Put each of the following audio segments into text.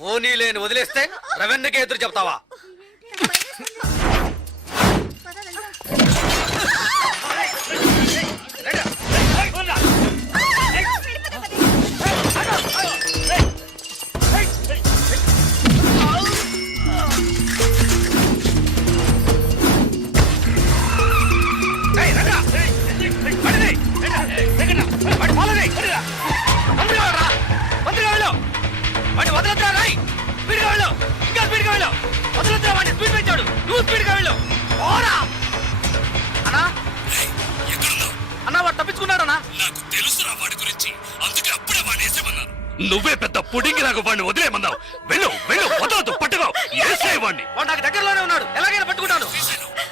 పోనీ లేని వదిలేస్తే రెవెన్యూకే ఎదురు చెప్తావా? నువ్వే పెద్ద పుడింగి నాకు వాడిని వదిలేమన్నావు. వెళ్ళు వెళ్ళు, వదలదు, పట్టుకో, వేసేవాడిని. వాడు నాకు దగ్గరలోనే ఉన్నాడు, ఎలాగైనా పట్టుకుంటాను.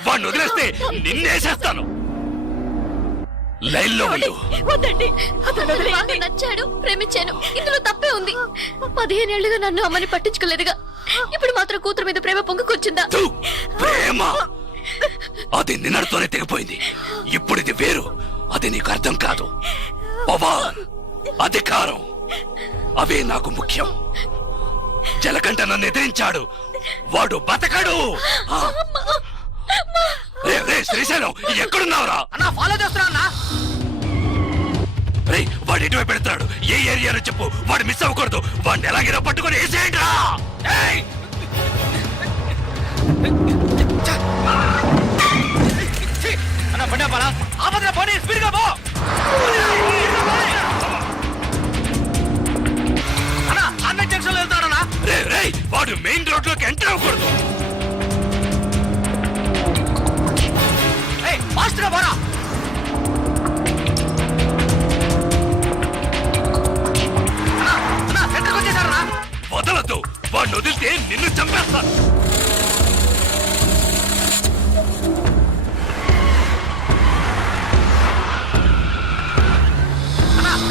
వాడిని వదిలేస్తే నిన్నేసేస్తాను. లైన్లో ఉండు. వద్దండి, అతను నచ్చాడు, ప్రేమించాను, ఇందులో తప్పే ఉంది. 15 ఏళ్లుగా నన్ను అమ్మని పట్టించుకోలేదుగా, ఇప్పుడు మాత్రం కూతురు మీద ప్రేమ పొంగుకొచ్చిందా? ప్రేమ అది నిన్నటితోనే తెగిపోయింది. ఇప్పుడు ఇది వేరు. అది నీకు అర్థం కాదు. పవర్, అధికారం అవే నాకు ముఖ్యం. జలకంట నన్ను ఎదిరించాడు, వాడు బతకడు. శ్రీశైలం ఎక్కడున్నావురా? అన్నా ఫాలో చేస్తున్నా. వాడు ఎటువైపు పెడతాడు? ఏ ఏరియాలో చెప్పు, వాడు మిస్ అవ్వకూడదు. వాడిని ఎలాగైనా పట్టుకొని వేసేయండి రా. అన్నా బండి ఆపరా, ఆపదరా, పోనీ స్పీడ్ గా పో. అన్నా అన్న జంక్షన్ లో వెళ్తాడన్నా. వాడు మెయిన్ రోడ్ లోకి ఎంటర్ అవ్వకూడదు. ఫాస్ట్ గా పోరా. అన్నా సెంటర్కి వచ్చేసారా? వదలదు, వాడిని వదిలితే నిన్ను చంపేస్తాను.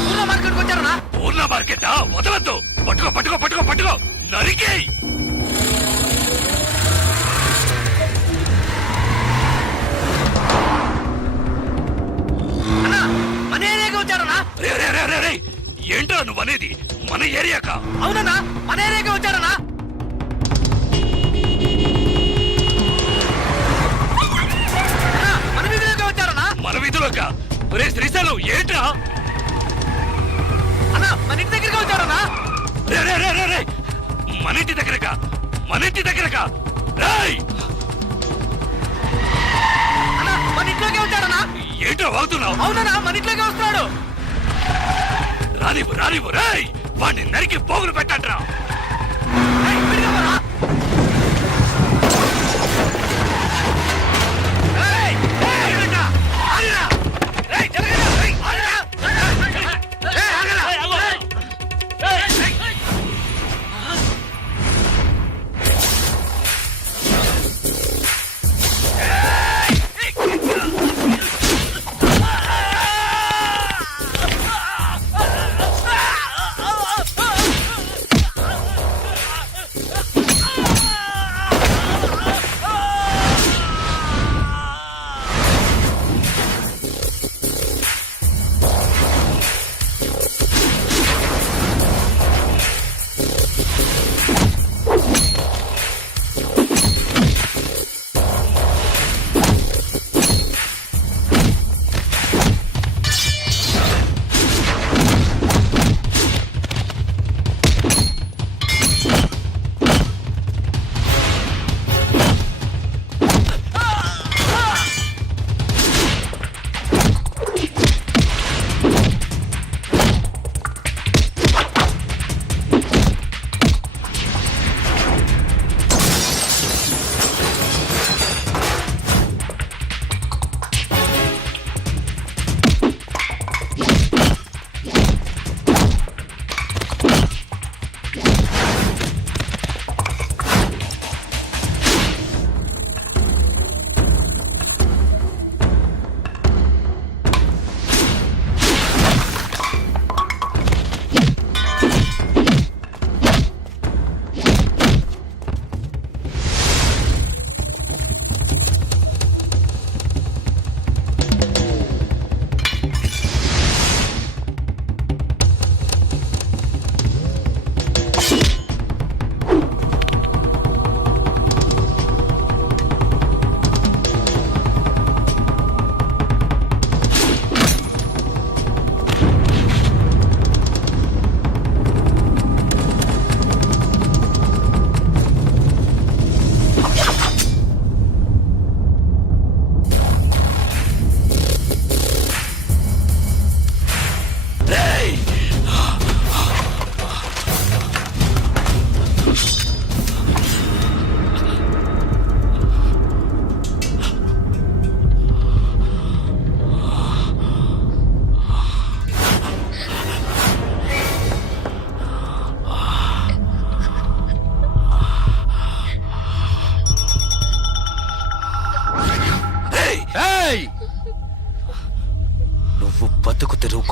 పూర్ణ మార్కెట్కి వచ్చారా? పూర్ణ మార్కెటా? వదలద్దు, పట్టుకో పట్టుకో పట్టుకో పట్టుకో, నరికే. మన ఏరియాకి వచ్చారనా? ఏంటో నువ్వు అనేది? మన ఏరియాకా? అవునన్నా, మన ఏరియాకి వచ్చారనా? మన వీధిలోకి వచ్చారనా? మన వీధిలోకా? శ్రీశైలం ఏంట్రా? అన్నా మన ఇంటి దగ్గరికి వచ్చారనా? మన ఇంటి దగ్గరకా? మన ఇంటి దగ్గరకా? రేయ్, అన్నా మన ఇంట్లోకి వచ్చారనా? ఏంటో వాగుతున్నావు? అవునన్నా, మన ఇంట్లోకి వస్తున్నాడు. రానివ్వు రానివ్వు, రేయ్ వాడిని నరికి పోగులు పెట్టండిరా.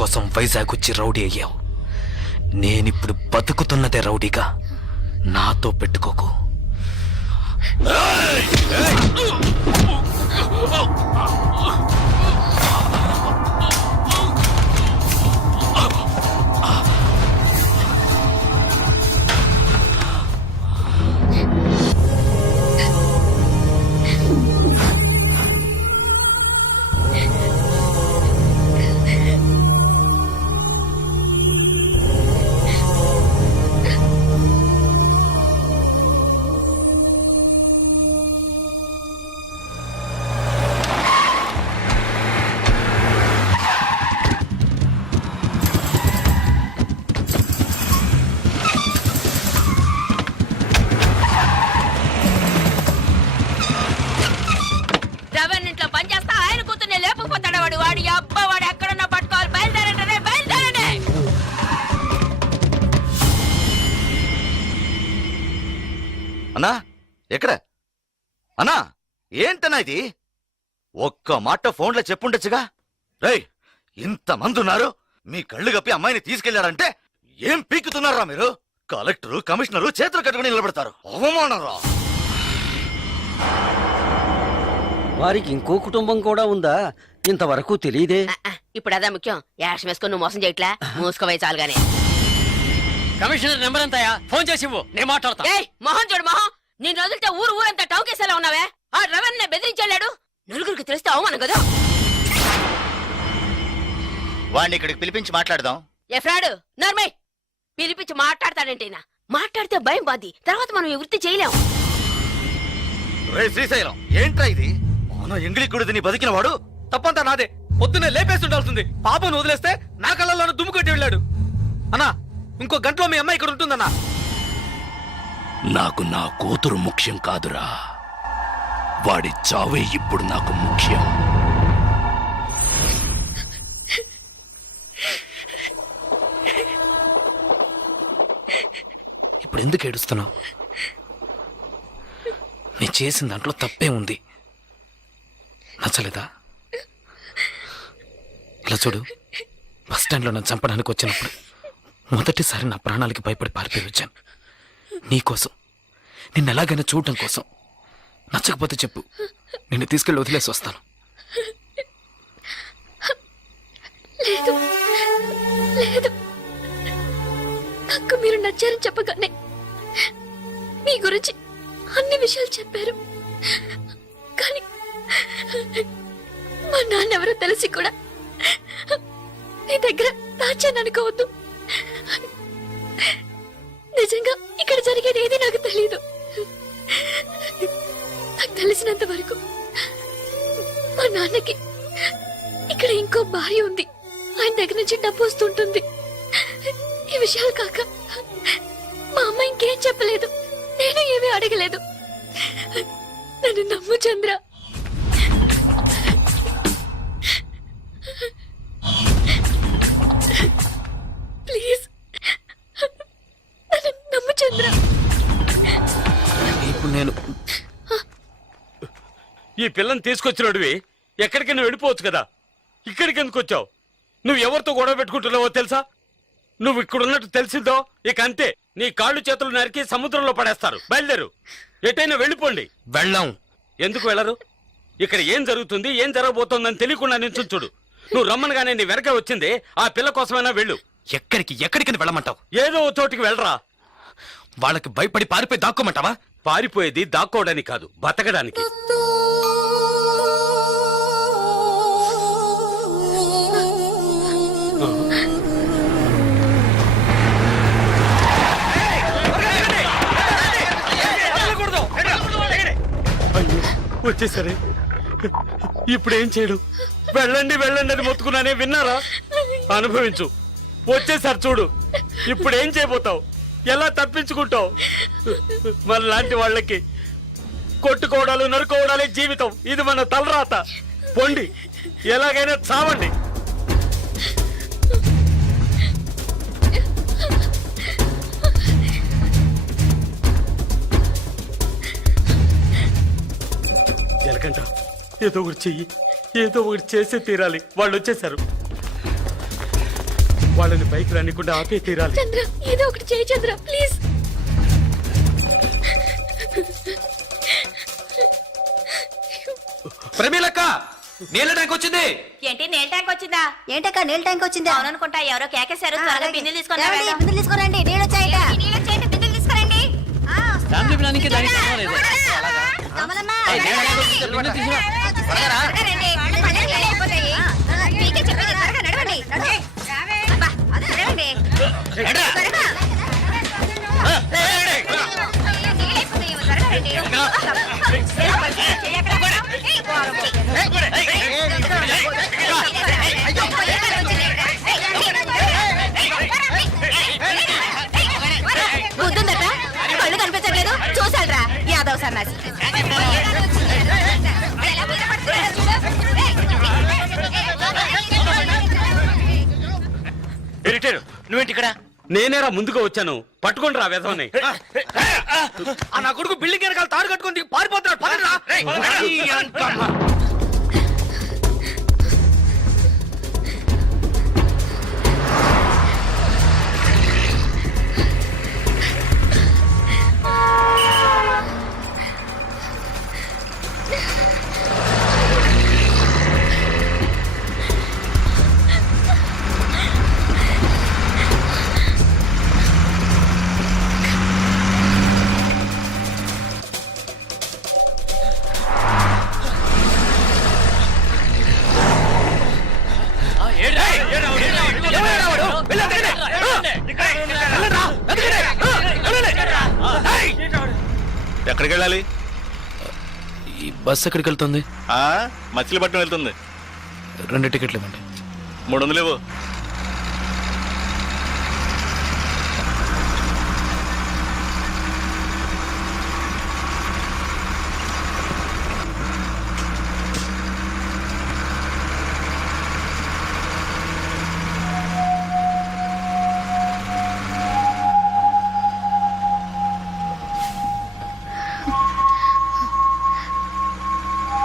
కోసం వైజాగ్ వచ్చి రౌడీ అయ్యావు. నేనిప్పుడు బతుకుతున్నదే రౌడీగా. నాతో పెట్టుకోకు. రవన్ ఇంట్లో పని చేస్తా ఆయన కూతుర్ని లేకపోతాడు వాడు. వాడి అబ్బ వాడు ఎక్కడున్నా పట్టుకోవాలి. బయలుదేరండి, బయలుదేరండి. అన్నా ఎక్కడ అన్నా? ఏంటన్నా ఇది? ఒక్క మాట ఫోన్లో చెప్పుండొచ్చుగా. రేయ్, ఇంతమంది ఉన్నారు, మీ కళ్ళు కప్పి అమ్మాయిని తీసుకెళ్లారంటే ఏం పీకుతున్నారా మీరు? కలెక్టరు కమిషనరు చేతులు కట్టుకుని నిలబెడతారు. అవమానరా! వారికి ఇంకో కుటుంబం కూడా ఉందా? ఇంతవరకు తెలియదే. ఇప్పుడు అదే ముఖ్యం. యాక్షన్ వేసుకొని నువ్వు మోసం చేయట్లా. మూసుకోవే చాలుగానే. కమిషనర్ నెంబర్ ఎంతయా? ఫోన్ చేసి ఇవ్వు, నేను మాట్లాడతా. ఏయ్ మొహం చూడు మొహం. నేను వదిలితే ఊరంతా టౌకేసేలా ఉన్నావే. ఆ రవన్ నే బెదిరించాడు. నలుగురికి తెలిస్తే అవమానం కదా. వాడిని ఇక్కడికి పిలిపించి మాట్లాడదాం. ఏ ఫ్రాడు నర్మే పిలిపించి మాట్లాడతాడంటేనా? మాట్లాడితే భయం బాది. తర్వాత మనం ఈ వృత్తి చేయలేం. రే శ్రీశైలం, ఏంట్రా ఇది? మన ఎంగిలి గుడిని బతికిన వాడు తప్పంతా నాదే. పొద్దున్నే లేపేసి ఉండాల్సింది. పాపను వదిలేస్తే నా కళ్ళల్లోనే దుమ్ము కొట్టి వెళ్ళాడు. అన్నా, ఇంకో గంటలో మీ అమ్మాయి ఇక్కడ ఉంటుందన్నా. నాకు నా కూతురు ముఖ్యం కాదురా, వాడి చావే ఇప్పుడు నాకు ముఖ్యం. ఇప్పుడు ఎందుకు ఏడుస్తున్నావు? నేను చేసిన దాంట్లో తప్పే ఉంది. నచ్చలేదా? ఇలా చూడు, బస్ స్టాండ్లో నన్ను చంపడానికి వచ్చినప్పుడు మొదటిసారి నా ప్రాణాలకి భయపడి పారిపోయి వచ్చాను. నీకోసం, నిన్ను ఎలాగైనా చూడటం కోసం. నచ్చకపోతే చెప్పు, నిన్ను తీసుకెళ్ళి వదిలేసి వస్తాను. లేదు లేదు, నాకు మీరు నచ్చారని చెప్పగానే మీ గురించి అన్ని విషయాలు చెప్పారు. కానీ మా నాన్న ఎవరో తెలిసి కూడా మీ దగ్గర దాచాను అనుకోవద్దు. నిజంగా ఇక్కడ జరిగేది ఏది నాకు తెలీదు. నాకు తెలిసినంత వరకు మా నాన్నకి ఇక్కడ ఇంకో భార్య ఉంది. ఆయన దగ్గర నుంచి డబ్బు వస్తుంటుంది. ఈ విషయాలు కాక మా అమ్మ ఇంకేం చెప్పలేదు. నేను ఏమీ అడగలేదు. నన్ను నమ్ము చంద్ర. ప్లీజ్ నన్ను నమ్ము చంద్ర. ఇప్పుడు నేను ఈ పిల్లని తీసుకొచ్చినోడివి ఎక్కడికైనా వెళ్ళిపోవచ్చు కదా. ఇక్కడికి ఎందుకు వచ్చావు? నువ్వు ఎవరితో గొడవ పెట్టుకుంటున్నావో తెలుసా? నువ్వు ఇక్కడున్నట్టు తెలిసిందో ఇక అంతే. నీ కాళ్ళు చేతులు నరికి సముద్రంలో పడేస్తారు. బయలుదేరు, ఎటైనా వెళ్ళిపోండి. వెళ్ళాం. ఎందుకు వెళ్ళరు? ఇక్కడ ఏం జరుగుతుంది, ఏం జరగబోతోందని తెలియకుండా నించుని చూడు. నువ్వు రమ్మనగానే నీ వెనక వచ్చింది ఆ పిల్ల కోసమైనా వెళ్ళు. ఎక్కడికి వెళ్ళమంటావు? ఏదో ఓ చోటికి వెళ్ళరా. వాళ్ళకి భయపడి పారిపోయి దాక్కోమంటావా? పారిపోయేది దాక్కోవడానికి కాదు, బతకడానికి. వచ్చేసరే ఇప్పుడు ఏం చేయడు? వెళ్ళండి వెళ్ళండి అని మొత్తుకున్నానే, విన్నారా? అనుభవించు. వచ్చేసారి చూడు, ఇప్పుడు ఏం చేయబోతావు? ఎలా తప్పించుకుంటావు? మన లాంటి వాళ్ళకి కొట్టుకోవడాలు నరుకోవడాలే జీవితం. ఇది మన తలరాత. పొండి, ఎలాగైనా చావండి. జలకంట, ఏదో ఒకటి చెయ్యి, ఏదో ఒకటి చేసే తీరాలి. వాళ్ళు వచ్చేసారు. వాళ్ళని పైకి రానికుండా ఆపే తీరాలి. చంద్ర ఏదో ఒకటి చేయి చంద్ర ప్లీజ్. ప్రమీలక్క నీళ్ళ ట్యాంక్ వచ్చింది. ఏంటి నీళ్ళ ట్యాంక్ వచ్చిందా? ఏంటక్క నీళ్ళ ట్యాంక్ వచ్చిందా? అవుననుకుంటా, ఎవరో కేకేశారు. త్వరగా బిందెలు తీసుకొని ఏమండి, బిందెలు తీసుకురండి, నీళ్ళు వచ్చాయట. నీళ్ళు వచ్చేయండి, బిందెలు తీసుకురండి. ఫ్యామిలీ ప్లానింగ్ కి దానికి సంబంధం లేదు. కమలమ్మ, ఏయ్, నీళ్ళ ట్యాంక్ వచ్చింది, బిందెలు తీసుకురా. త్వరగా రండి, పళ్ళకి నీళ్ళు అయిపోతాయి. మీకే చెప్పేది, త్వరగా నడవండి. అబ్బా, నడవండి. త్వరగా. నీళ్ళు అయిపోతాయి, త్వరగా రండి. బుద్ధుందట, కళ్ళు కనిపించట్లేదు, చూసాడ్రా యాదవ్ సన్నాసి. నువ్వేంటి ఇక్కడ? నేనేరా ముందుగా వచ్చాను. పట్టుకోండి రా వెధవని. ఆ నా కొడుకు బిల్డింగ్ వెనకాల తాడు కట్టుకొని దిగి పారిపోతున్నాడు. పదండ్రా. ఎక్కడికి వెళ్ళాలి? ఈ బస్ ఎక్కడికి వెళ్తుంది? మచిలీపట్నం వెళ్తుంది. 2 టికెట్లు ఇవ్వండి. 300 లేవు.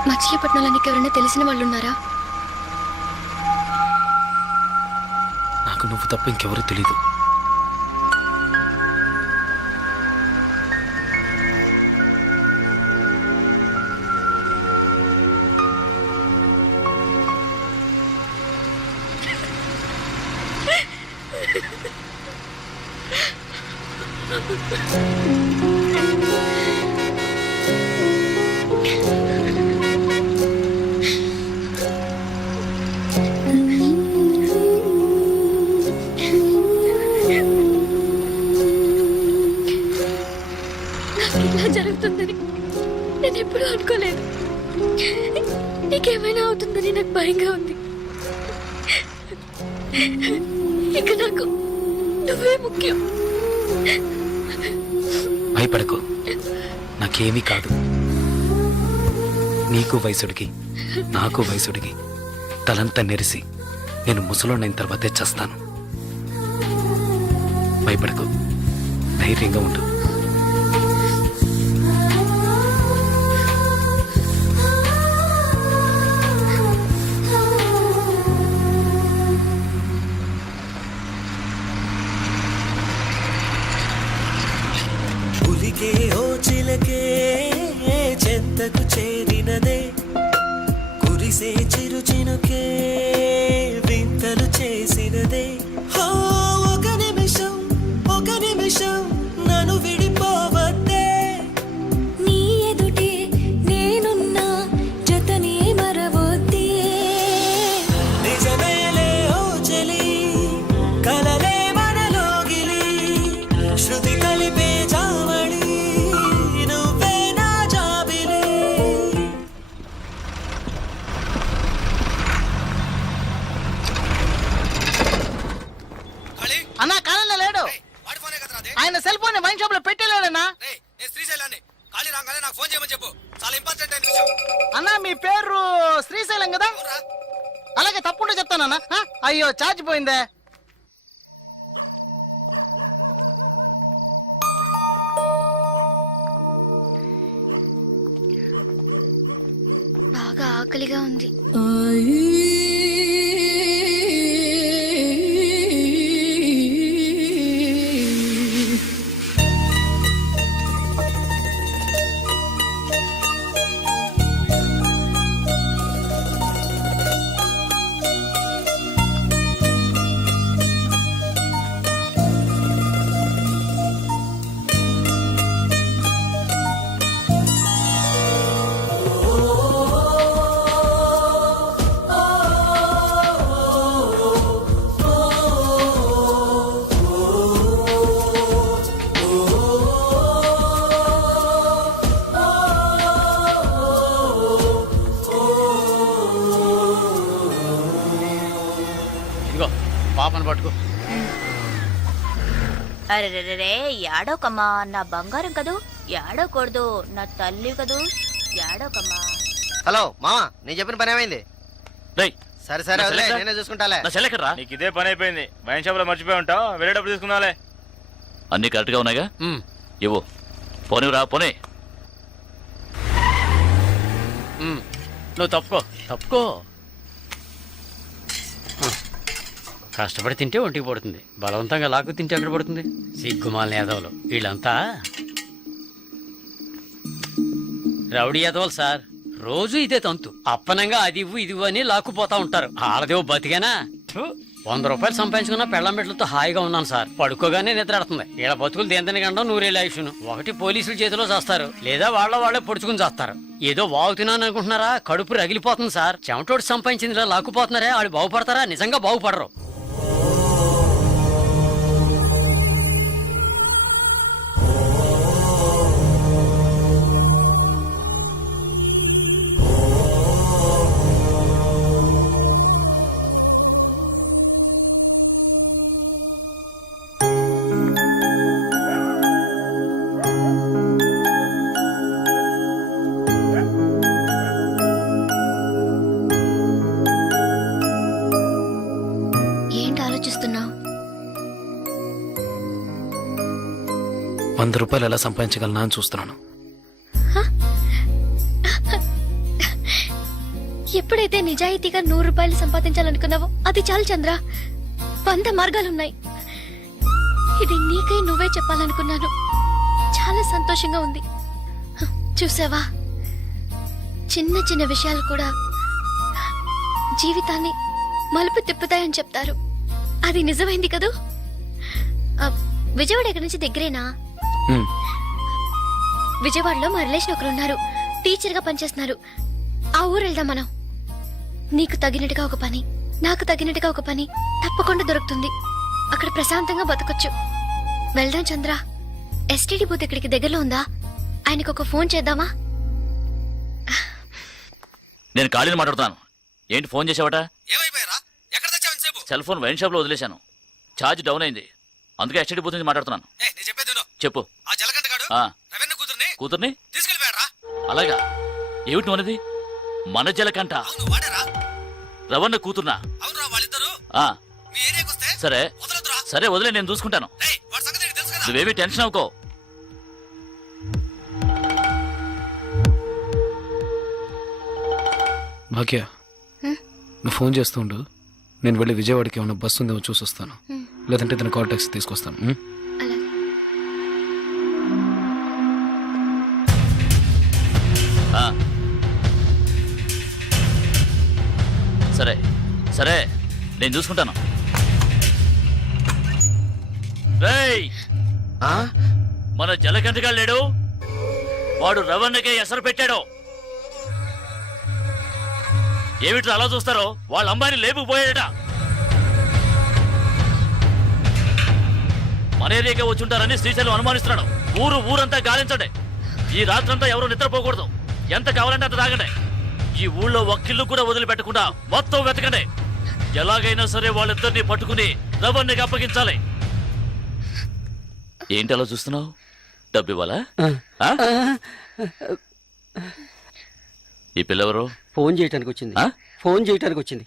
మచిలీపట్నంలో నీకు ఎవరైనా తెలిసిన వాళ్ళు ఉన్నారా? నాకు నువ్వు తప్ప ఇంకెవరూ తెలీదు. నాకు ఇలా జరుగుతుందని నేను ఎప్పుడూ అనుకోలేదు. నీకేమైనా అవుతుందని నాకు భయంగా ఉంది. ఇక నాకు నువ్వే ముఖ్యం. భయపడకు, నాకేమీ కాదు. నీకు వయసుడికి నాకు వయసుడికి తలంతా నెరిసి నేను ముసలోనైన తర్వాతే చేస్తాను. భయపడకు, ధైర్యంగా ఉండు. పులికే ఓ చిలకే చెంతకు చేరినదే, కురిసే చిరు చినుకే వింతలు చేసినదే. ఒక నిమిషం నన్ను విడిపోవద్దే. నీ ఎదుటే నేనున్నా జతనే మరవొద్దే. నిజమేలే ఓ చెలి, కలలే మనలోగిలి, శృతి కలిపే జావళి, నువ్వే నా జాబిలి. అన్నా కాలంలో లేడు. ఆయన సెల్ ఫోన్ వైన్ షాప్ లో పెట్టలేడన్నా. నేను శ్రీశైలాన్ని ఖాళీ రాగానే నాకు ఫోన్ చేయమని చెప్పు. చాలా ఇంపార్టెంట్ అయిన విషయం. అన్నా మీ పేరు శ్రీశైలం కదా? అలాగే తప్పుంటే చెప్తానన్నా. అయ్యో ఛార్జ్ పోయిందే. బాగా ఆకలిగా ఉంది. అరే ఏడోకమ్మా, నా బంగారం కదూ, ఏడోకూడదు, నా తల్లి కదూ, ఏడోకమ్మా. హలో మామా, నేను చెప్పిన పని ఏమైంది? రేయ్ సరే సరే నా వదిలే, సెలెక్ట్ నేనే చూసుకుంటాలే. నా సెలెక్టరా? నీకు ఇదే పని అయిపోయింది. వైన్ షాప్ లో మర్చిపోయి ఉంటావు, వెళ్ళేటప్పుడు తీసుకుందాలే. అన్ని కరెక్ట్ గా ఉన్నాయిగా? ఇవ్వు. పోనిరా పోనీ. నువ్వు తప్పుకో తప్పుకో. కష్టపడి తింటే ఒంటికి పడుతుంది, బలవంతంగా లాక్కు తింటే ఎక్కడ పడుతుంది? సిగ్గుమాల యాదవులు వీళ్ళంతా రౌడీ యాదవులు సార్. రోజు ఇదే తంతు, అప్పనంగా అది ఇవ్వు ఇది ఇవ్వు అని లాక్కుపోతా ఉంటారు. ఆడదేవో బతికేనా? 100 రూపాయలు సంపాదించుకున్న పెళ్ళం బిడ్డలతో హాయిగా ఉన్నాను సార్. పడుకోగానే నిద్రాడుతుంది. ఇలా బతుకులు దేంతని గండం 100 ఆయుష్ను. ఒకటి పోలీసుల చేతిలో చేస్తారు, లేదా వాళ్ళే పొడుచుకుని చేస్తారు. ఏదో వాగుతున్నాను అనుకుంటున్నారా? కడుపు రగిలిపోతుంది సార్. చెమటోడు సంపాదించింది ఇలా లాక్కుపోతున్నారే, వాళ్ళు బాగుపడతారా? నిజంగా బాగుపడరు. ఏంటి ఆలోచిస్తున్నావు? 100 రూపాయలు ఎలా సంపాదించగలనా అని చూస్తున్నాను. ఎప్పుడైతే నిజాయితీగా 100 రూపాయలు సంపాదించాలనుకున్నావో అది చాలు చంద్ర. 100 మార్గాలున్నాయి. ఇది నీకై నువ్వే చెప్పాలనుకున్నాను. చాలా సంతోషంగా ఉంది. చూసావా, చిన్న చిన్న విషయాలు కూడా జీవితాన్ని మలుపు తిప్పుతాయని చెప్తారు. అది నిజమైంది కదూ. విజయవాడ ఎక్కడి నుంచి దగ్గరేనా? విజయవాడలో మా రిలేషన్ ఒకరున్నారు, టీచర్ గా పనిచేస్తున్నారు. ఆ ఊరు వెళ్దాం మనం. నీకు తగినట్టుగా ఒక పని, నాకు తగినట్టుగా ఒక పని తప్పకుండా దొరుకుతుంది. అక్కడ ప్రశాంతంగా బతకొచ్చు. వెళ్దాం చంద్ర. ఎస్టీడీ బూత్ ఇక్కడికి దగ్గరలో ఉందా? ఆయనకు ఒక ఫోన్ చేద్దామా? నేను ఖాళీని మాట్లాడుతున్నాను. ఏంటి ఫోన్ చేసావట? ఏమైపోయారా? ఎక్కడ తెచ్చావు? సెల్ ఫోన్ వైన్ షాప్ లో వదిలేశాను. ఛార్జ్ డౌన్ అయింది, అందుకే ఎస్టీడీ బూత్ నుంచి మాట్లాడుతున్నాను. నేను చెప్పేది విను. చెప్పు. ఆ జలగంట గాడు ఆ, రవీంద్ర కూతుర్ని తీసుకెళ్ళిపోయారా? అలాగా? ఏమిటి మనది? మన జలకంట అవును, వాడేరా? రవణ కూతుర్నా? అవునురా, వాళ్ళిద్దరు ఆ, మీ ఏరియాకి వస్తే సరే వదలొద్దురా. సరే వదిలే, నేను చూసుకుంటాను. రేయ్, వాడి సంగతి నీకు తెలుసు కదా. నువ్వేమీ టెన్షన్ అవ్వకో. భాగ్య, నువ్వు ఫోన్ చేస్తూ ఉండు. నేను వెళ్ళి విజయవాడకి ఏమైనా బస్సు ఉందేమో చూసి వస్తాను. లేదంటే తన కాల్ టాక్సీ తీసుకొస్తాను. అలాగే. ఆ, సరే సరే, నేను చూసుకుంటాను. రేయ్, మన జలకంటగా లేడు, వాడు రవణకే ఎసరు పెట్టాడు. ఏమిట్రా అలా చూస్తారో? వాళ్ళ అమ్మాయిని లేపుకుపోయాడట. మన ఏరియాకే వచ్చుంటారని శ్రీశైలం అనుమానిస్తున్నాడు. ఊరంతా గాలించండి. ఈ రాత్రంతా ఎవరు నిద్రపోకూడదు. ఎంత కావాలంటే అంత తాగండి. ఈ ఊళ్ళో ఒక్కిల్లు కూడా వదిలిపెట్టకుండా మొత్తం వెతకండి. ఎలాగైనా సరే వాళ్ళిద్దరిని పట్టుకుని రవణ్ణికి అప్పగించాలి. ఏంటి అలా చూస్తున్నావు? డబ్బు ఇవ్వాలా? ఈ పిల్లెవరు? ఫోన్ చేయటానికి వచ్చింది.